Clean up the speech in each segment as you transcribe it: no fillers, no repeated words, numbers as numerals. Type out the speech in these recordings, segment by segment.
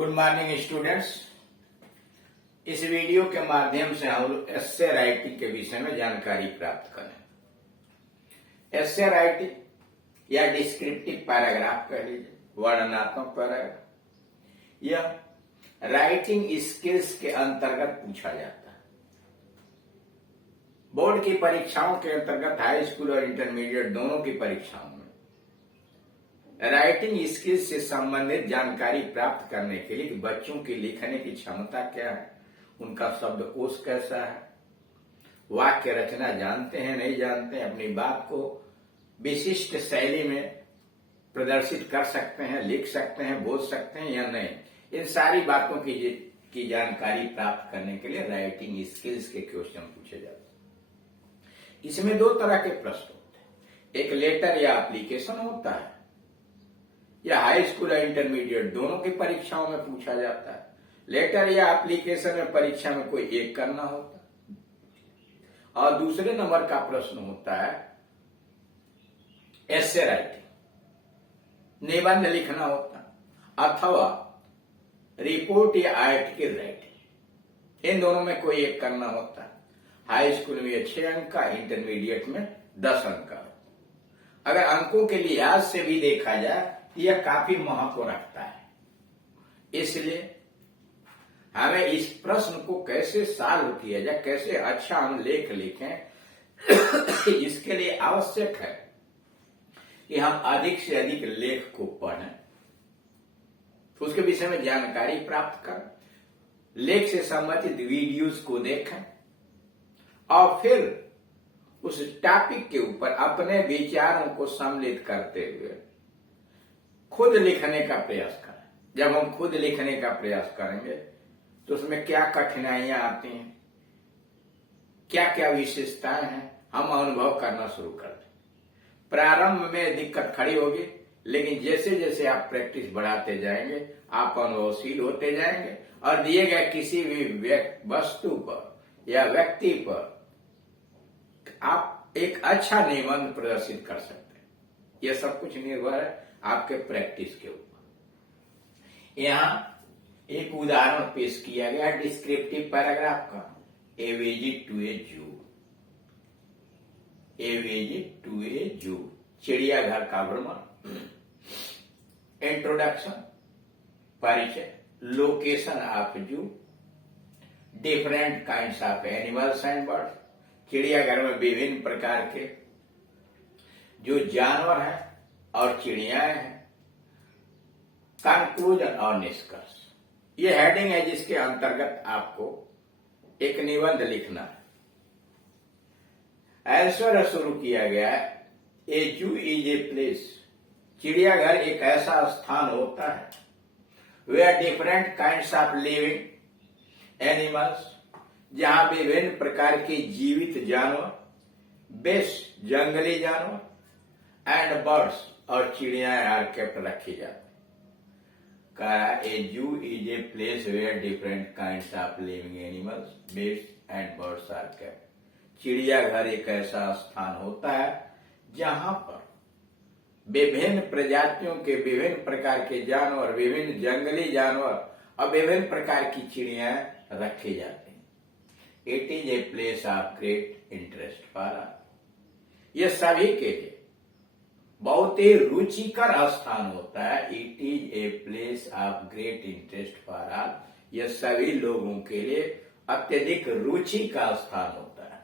Good morning students. इस video के माध्यम से हम लोग एस्से राइटिंग के विषय में जानकारी प्राप्त करें। एस्से राइटिंग या डिस्क्रिप्टिव पैराग्राफ कह लीजिए, वर्णनात्मक पैराग्राफ, यह राइटिंग स्किल्स के अंतर्गत पूछा जाता है। बोर्ड की परीक्षाओं के अंतर्गत हाई स्कूल और इंटरमीडिएट दोनों की परीक्षाओं में राइटिंग स्किल्स से संबंधित जानकारी प्राप्त करने के लिए बच्चों की लिखने की क्षमता क्या है, उनका शब्दकोश कैसा है, वाक्य रचना जानते हैं नहीं जानते हैं, अपनी बात को विशिष्ट शैली में प्रदर्शित कर सकते हैं, लिख सकते हैं, बोल सकते हैं या नहीं, इन सारी बातों की जानकारी प्राप्त करने के लिए राइटिंग स्किल्स के क्वेश्चन पूछे जाते हैं। इसमें दो तरह के प्रश्न होते हैं, एक लेटर या एप्लीकेशन होता है, या हाई स्कूल और इंटरमीडिएट दोनों की परीक्षाओं में पूछा जाता है। लेटर या एप्लीकेशन में परीक्षा में कोई एक करना होता है, और दूसरे नंबर का प्रश्न होता है एस्से राइटिंग, निबंध लिखना होता है, अथवा रिपोर्ट या आर्टिकल राइटिंग, इन दोनों में कोई एक करना होता है। हाई स्कूल में 6 अंक का, इंटरमीडिएट में 10 अंक का। अगर अंकों के लिहाज से भी देखा जाए यह काफी महत्व रखता है, इसलिए हमें इस प्रश्न को कैसे सॉल्व किया जाए, कैसे अच्छा हम लेख लिखें इसके लिए आवश्यक है कि हम अधिक से अधिक लेख को पढ़ें, उसके विषय में जानकारी प्राप्त करें, लेख से संबंधित वीडियोस को देखें और फिर उस टॉपिक के ऊपर अपने विचारों को सम्मिलित करते हुए खुद लिखने का प्रयास करें। जब हम खुद लिखने का प्रयास करेंगे तो उसमें क्या कठिनाइयां आती हैं, क्या क्या विशेषताएं हैं, हम अनुभव करना शुरू कर दें। प्रारंभ में दिक्कत खड़ी होगी, लेकिन जैसे जैसे आप प्रैक्टिस बढ़ाते जाएंगे आप अनुभवशील होते जाएंगे और दिए गए किसी भी वस्तु पर या व्यक्ति पर आप एक अच्छा निबंध प्रदर्शित कर सकते हैं। यह सब कुछ निर्भर है आपके प्रैक्टिस के ऊपर। यहां एक उदाहरण पेश किया गया डिस्क्रिप्टिव पैराग्राफ का, ए विजिट टू ए जू। ए विजिट टू ए जू, चिड़ियाघर का भ्रमण। इंट्रोडक्शन, परिचय, लोकेशन ऑफ जू, different kinds of animals and birds, चिड़ियाघर में विभिन्न प्रकार के जो जानवर हैं और चिड़ियाएं हैं। कंक्लूजन और निष्कर्ष, ये हेडिंग है जिसके अंतर्गत आपको एक निबंध लिखना है। आंसर शुरू किया गया है, ए जू इज ए प्लेस, चिड़ियाघर एक ऐसा स्थान होता है where different kinds of living animals, जहां विभिन्न प्रकार के जीवित जानवर, बेस्ट जंगली जानवर, एंड बर्ड्स और चिड़ियाएं आर केप्ट रखी जाती। कहा a zoo is a place where different kinds of living animals, beasts and birds are kept. चिड़ियाघर एक ऐसा स्थान होता है जहां पर विभिन्न प्रजातियों के विभिन्न प्रकार के जानवर, विभिन्न जंगली जानवर और विभिन्न प्रकार की चिड़ियाएं रखी जाती हैं। It is a place of great interest for all, ये सभी के लिए बहुत ही रुचिकर स्थान होता है। It is a place of great interest for all, यह सभी लोगों के लिए अत्यधिक रुचि का स्थान होता है।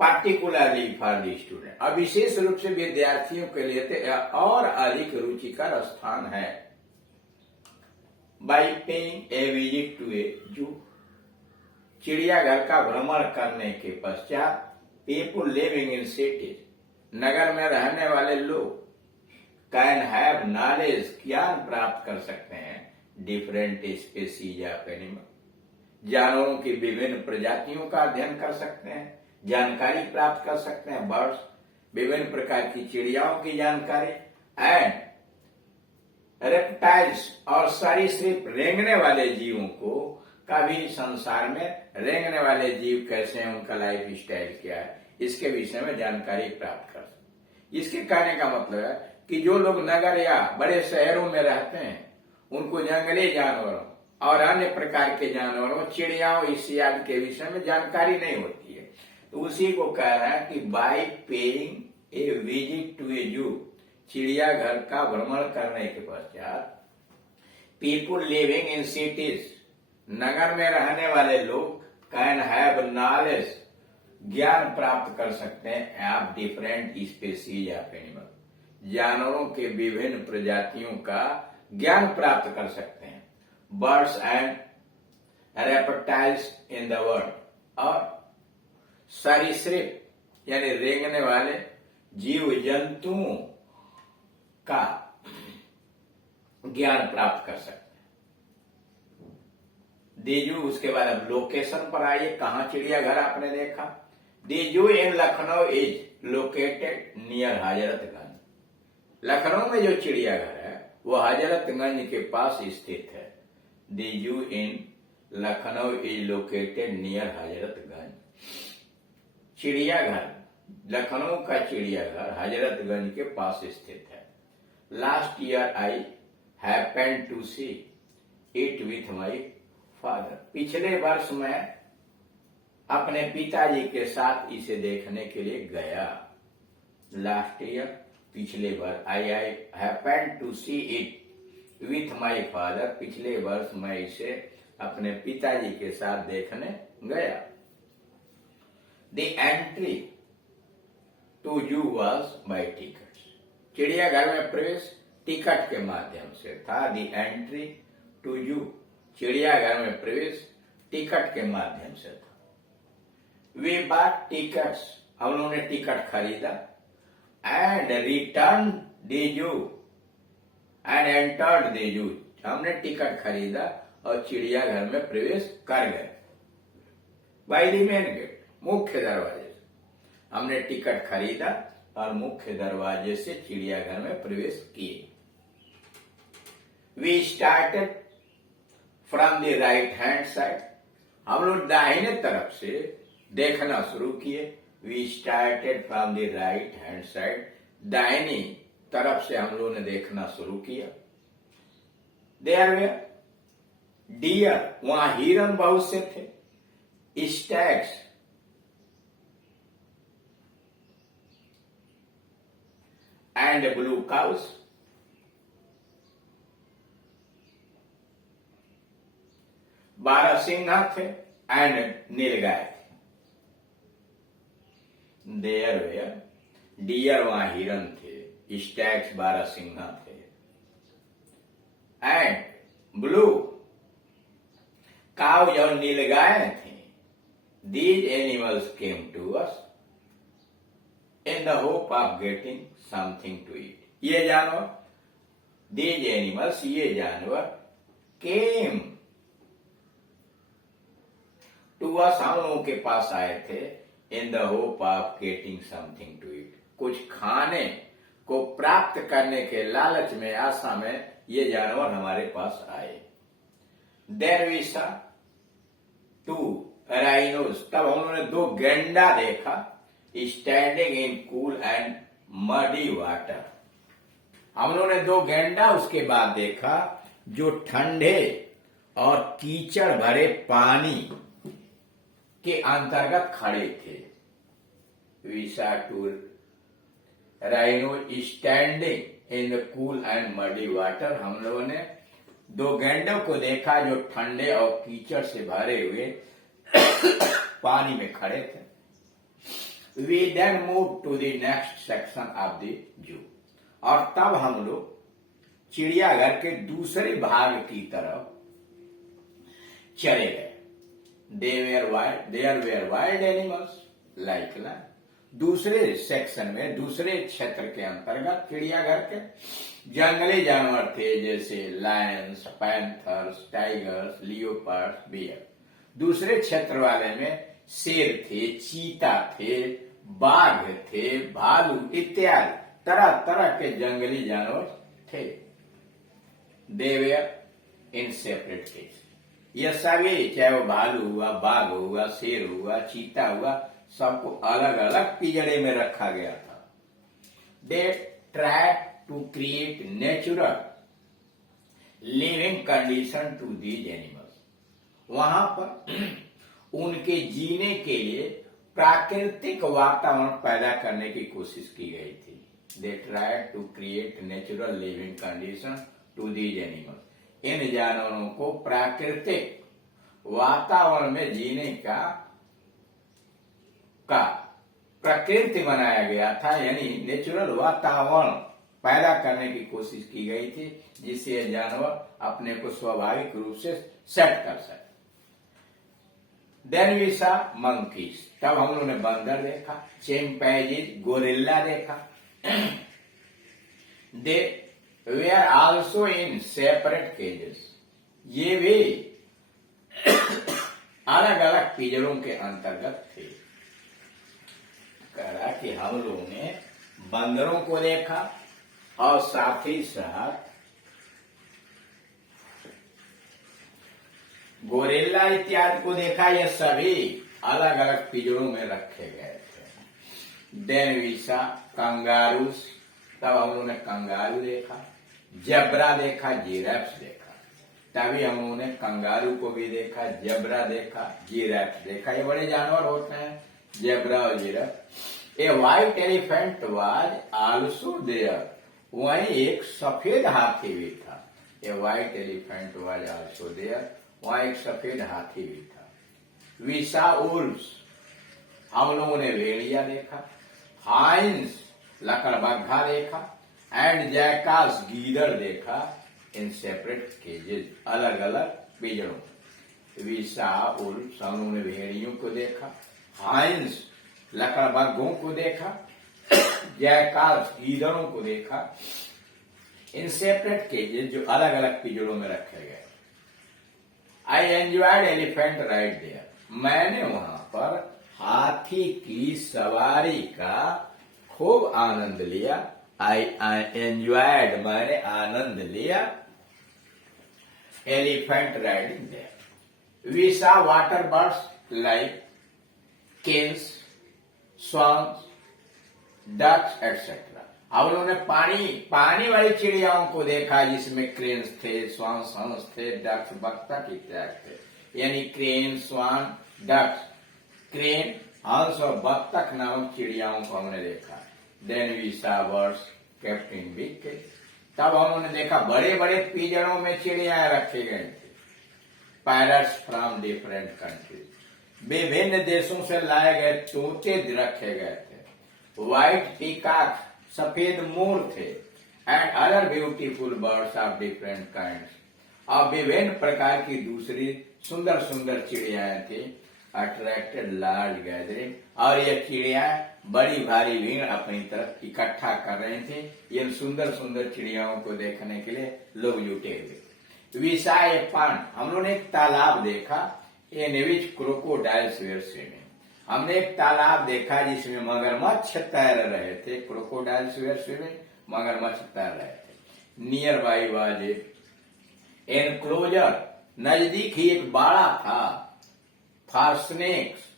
पार्टिकुलरली फॉर द स्टूडेंट, और विशेष रूप से विद्यार्थियों के लिए तो और अधिक रुचिकर स्थान है। By paying a visit to a zoo, चिड़ियाघर का भ्रमण करने के पश्चात पीपुल लिविंग इन सिटीज, नगर में रहने वाले लोग कैन हैव नॉलेज, ज्ञान प्राप्त कर सकते हैं। डिफरेंट स्पेसीज ऑफ एनिमल, जानवरों की विभिन्न प्रजातियों का अध्ययन कर सकते हैं, जानकारी प्राप्त कर सकते हैं। बर्ड्स, विभिन्न प्रकार की चिड़ियाओं की जानकारी। एंड रेप्टाइल्स, और सरीसृप रेंगने वाले जीवों को का भी, संसार में रेंगने वाले जीव कैसे हैं, उनका लाइफ स्टाइल क्या है, इसके विषय में जानकारी प्राप्त कर सकते। इसके कहने का मतलब है कि जो लोग नगर या बड़े शहरों में रहते हैं उनको जंगली जानवरों और अन्य प्रकार के जानवरों, चिड़ियाओं इत्यादि के विषय में जानकारी नहीं होती है। तो उसी को कह रहा है कि by paying a visit to a zoo, चिड़ियाघर का भ्रमण करने के पश्चात, पीपुल लिविंग इन सिटीज, नगर में रहने वाले लोग, कैन हैव नॉलेज, ज्ञान प्राप्त कर सकते हैं of different species of animal, जानवरों के विभिन्न प्रजातियों का ज्ञान प्राप्त कर सकते हैं। Birds and reptiles in the world, और सरीसृप यानी रेंगने वाले जीव जंतुओं का ज्ञान प्राप्त कर सकते हैं। दीजू, उसके बाद अब लोकेशन पर आइए, कहां चिड़ियाघर आपने देखा। The zoo in Lucknow is located near Hazratganj, Lucknow में जो चिड़ियाघर है वो हजरतगंज के पास स्थित है। The zoo in Lucknow is located near Hazratganj, चिड़ियाघर, लखनऊ का चिड़ियाघर हजरतगंज के पास स्थित है। Last year I happened to see it with my father, पिछले वर्ष मैं अपने पिताजी के साथ इसे देखने के लिए गया। लास्ट ईयर, पिछले वर्ष, I happened to see it with my father, पिछले वर्ष मैं इसे अपने पिताजी के साथ देखने गया। द एंट्री टू जू वॉज बाई टिकट, चिड़ियाघर में प्रवेश टिकट के माध्यम से था। द एंट्री टू जू, चिड़ियाघर में प्रवेश टिकट के माध्यम से था। वी बॉट टिकट्स, हम लोगों ने टिकट खरीदा। And return the zoo and entered the zoo, हमने टिकट खरीदा और चिड़ियाघर में प्रवेश कर गए। बाय द मेन गेट, मुख्य दरवाजे से हमने टिकट खरीदा और मुख्य दरवाजे से चिड़ियाघर में प्रवेश किए। We started from the right hand side, हम लोग दाहिने तरफ से देखना शुरू किए। We started from the right hand side, दाहिनी तरफ से हम लोगों ने देखना शुरू किया। देयर वे डियर, वहां हिरन बहुत से थे। स्टैग्स, एंड ब्लू काउस, बारहसिंघा थे। एंड नीलगाय थे। देयर वेयर डियर, वहां हिरन थे। स्टैग्स, बारहसिंघा थे। एंड ब्लू काउ, और नीलगाय थे। These animals came to us in the hope of getting something to eat, ये जानवर, दीज एनिमल्स, ये जानवर, केम टू अस, हम लोगों के पास आए थे। In the hope of getting something to eat, कुछ खाने को प्राप्त करने के लालच में, आशा में ये जानवर हमारे पास आए। There we saw two rhinos, तब हम लोगों ने दो गैंडा देखा। Standing in cool and muddy water, हम लोगों ने दो गैंडा उसके बाद देखा जो ठंडे और कीचड़ भरे पानी के अंतर्गत खड़े थे। We saw two rhino standing in the cool and muddy water, हम लोगों ने दो गैंडों को देखा जो ठंडे और कीचड़ से भरे हुए पानी में खड़े थे। We then move to the next section of the zoo, और तब हम लोग चिड़ियाघर के दूसरे भाग की तरफ चले गए। There were wild animals like lion, दूसरे सेक्शन में, दूसरे क्षेत्र के अंतर्गत चिड़ियाघर के जंगली जानवर थे, जैसे lions, panthers, tigers, leopards, bear. दूसरे क्षेत्र वाले में शेर थे, चीता थे, बाघ थे, भालू इत्यादि तरह तरह के जंगली जानवर थे। दे वेयर इन सेपरेट केस, ये सभी, चाहे वो भालू हुआ, बाघ हुआ, शेर हुआ, चीता हुआ, सबको अलग अलग पिंजरे में रखा गया था। They try to create natural living condition to these animals. वहां पर उनके जीने के लिए प्राकृतिक वातावरण पैदा करने की कोशिश की गई थी। They tried to create natural living condition to these animals. इन जानवरों को प्राकृतिक वातावरण में जीने का प्रकृति बनाया गया था, यानी नेचुरल वातावरण पैदा करने की कोशिश की गई थी जिससे ये जानवर अपने को स्वाभाविक रूप से सेट कर सके। Then we saw monkeys. तब हम लोगों ने बंदर देखा, चिंपैंजीज, गोरिल्ला देखा। They were also in separate cages. ये भी अलग अलग पिंजरों के अंतर्गत थे। कह रहा कि हम लोगों ने बंदरों को देखा और साथ ही साथ गोरिल्ला इत्यादि को देखा। ये सभी अलग अलग पिंजरों में रखे गए थे। Then we saw kangaroos. तब हम लोगों ने कंगारू देखा, जेब्रा देखा, जिराफ्स देखा। तभी हम लोगों ने कंगारू को भी देखा, जेब्रा देखा, जिराफ देखा। ये बड़े जानवर होते हैं जेब्रा और giraffe. A white elephant was also there. वहीं एक सफेद हाथी भी था। A white elephant was also there. वहां एक सफेद हाथी भी था। We saw wolves. हम लोगों ने भेड़िया देखा, हाइंस लकड़बग्घा देखा, एंड जैकास गीदड़ देखा इन सेपरेट केजेस, अलग अलग पिंजरों। We saw wolves. हम लोगों ने भेड़ियों को देखा, हाइंस लकड़बग्घों को देखा, जैकास गीदड़ों को देखा इन सेपरेट केजेस, जो अलग अलग पिंजरों में रखे गए। I enjoyed elephant ride there. मैंने वहां पर हाथी की सवारी का खूब आनंद लिया। आई एंजॉयड, मैंने आनंद लिया elephant riding there. We saw water birds like cranes, swans, ducks etcetera. हम लोगों ने पानी वाली चिड़ियाओं को देखा जिसमें क्रेन्स थे, स्वान्स, हंस थे, डक्स, बत्तख इत्यादि थे। यानी क्रेन, स्वान, डक्स, क्रेन, हंस और बत्तख नामक चिड़ियाओं को हमने देखा। Then we saw birds kept in big cage. तब हम लोगों ने देखा बड़े बड़े पिंजरों में चिड़ियाएं रखे गए थे। Parrots from different countries. विभिन्न देशों से लाए गए तोते रखे गए थे। व्हाइट पीकॉक, सफेद मोर थे। And other beautiful birds of different kinds. और विभिन्न प्रकार की दूसरी सुंदर सुंदर चिड़ियाएं थी। Attracted large gathering. और ये चिड़िया बड़ी भारी भीड़ अपनी तरफ इकट्ठा कर रही थी। इन सुंदर सुंदर चिड़ियाओं को देखने के लिए लोग जुटे हुए। We saw a pond. हम लोगों ने एक तालाब देखा, इन विच क्रोकोडाइल्स वर स्विमिंग। हमने एक तालाब देखा जिसमें मगरमच्छ तैर रहे थे। क्रोकोडाइल्स वर स्विमिंग, मगरमच्छ तैर रहे थे। Nearby was enclosure. नजदीक ही एक बाड़ा था। For snakes.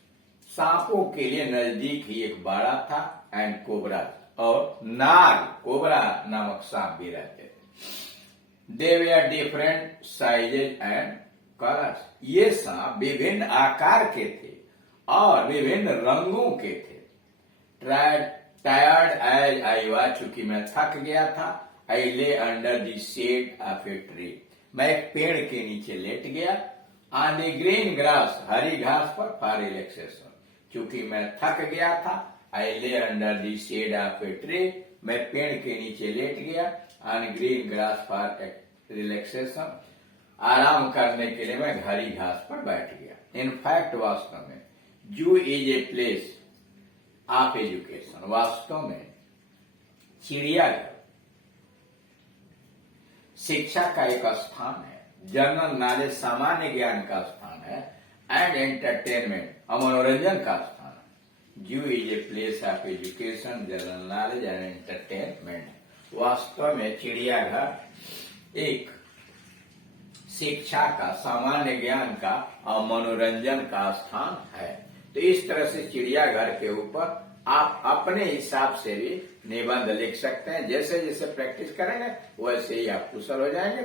सांपों के लिए नजदीक ही एक बाड़ा था। एंड कोबरा, और नाग, कोबरा नामक सांप भी रहते थे। They were different sizes and colours. ये सांप विभिन्न आकार के थे और विभिन्न रंगों के थे। Tired as I was. चूंकि मैं थक गया था। I lay under the shade of a tree. मैं एक पेड़ के नीचे लेट गया। On the green grass. हरी घास पर फॉर रिलैक्सेशन। चूंकि मैं थक गया था। I lay under the shade of a tree. मैं पेड़ के नीचे लेट गया। On green grass for relaxation. आराम करने के लिए मैं हरी घास पर बैठ गया। इनफैक्ट वास्तव में जू is a place of education. वास्तव में चिड़ियाघर शिक्षा का एक स्थान है। जनरल नॉलेज, सामान्य ज्ञान का स्थान है। एंड एंटरटेनमेंट, मनोरंजन का स्थान है। जू is a place of education, general knowledge and entertainment. वास्तव में चिड़ियाघर एक शिक्षा का, सामान्य ज्ञान का और मनोरंजन का स्थान है। तो इस तरह से चिड़ियाघर के ऊपर आप अपने हिसाब से भी निबंध लिख सकते हैं। जैसे जैसे प्रैक्टिस करेंगे वैसे ही आप कुशल हो जाएंगे।